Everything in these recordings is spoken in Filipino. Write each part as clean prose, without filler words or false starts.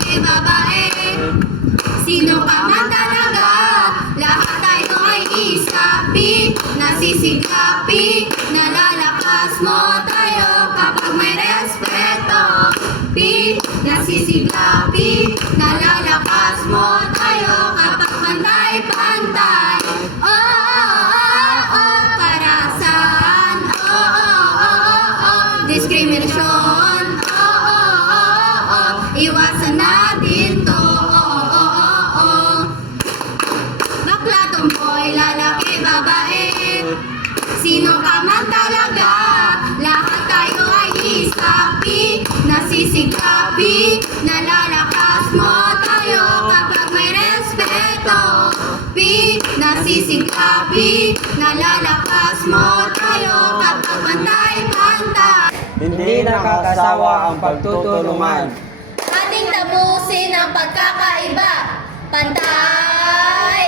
lalaki, babae, sino ka man talaga, lahat tayo ay isapi, nasisikapi, nalalakas mo tayo kapag may respeto. Nasisikapi, nalalakas mo tayo kapag pantay-pantay. Para saan? Diskriminasyon. Iwasan natin to. Bakla, tomboy, lalaki, babae, sino ka man talaga, lahat tayo ay isapi, nasisikapi, nalalakas mo tayo kapag may respeto. Nasisikapi, nalalakas mo tayo kapag pantay-pantay. Hindi nakakasawa ang pagtutulungan. Ating tapusin ang pagkakaiba. Pantay,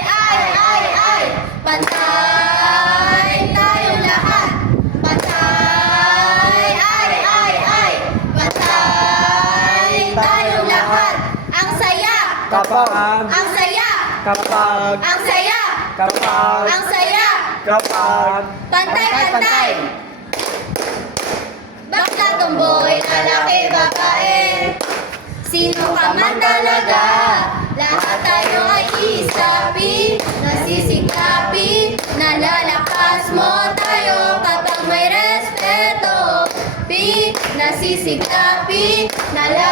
pantay tayong lahat. Pantay, pantay tayong lahat. Ang saya, Kapag, ang saya, kapag, ang saya, kapag, ang saya. kapag, Pantay-pantay. Bakla, tomboy, lalaki, babae, sino ka man talaga, lahat tayo ay isapi, nasisikapi, nalalakas mo tayo kapag may respeto. Nasisikapi, nalalakas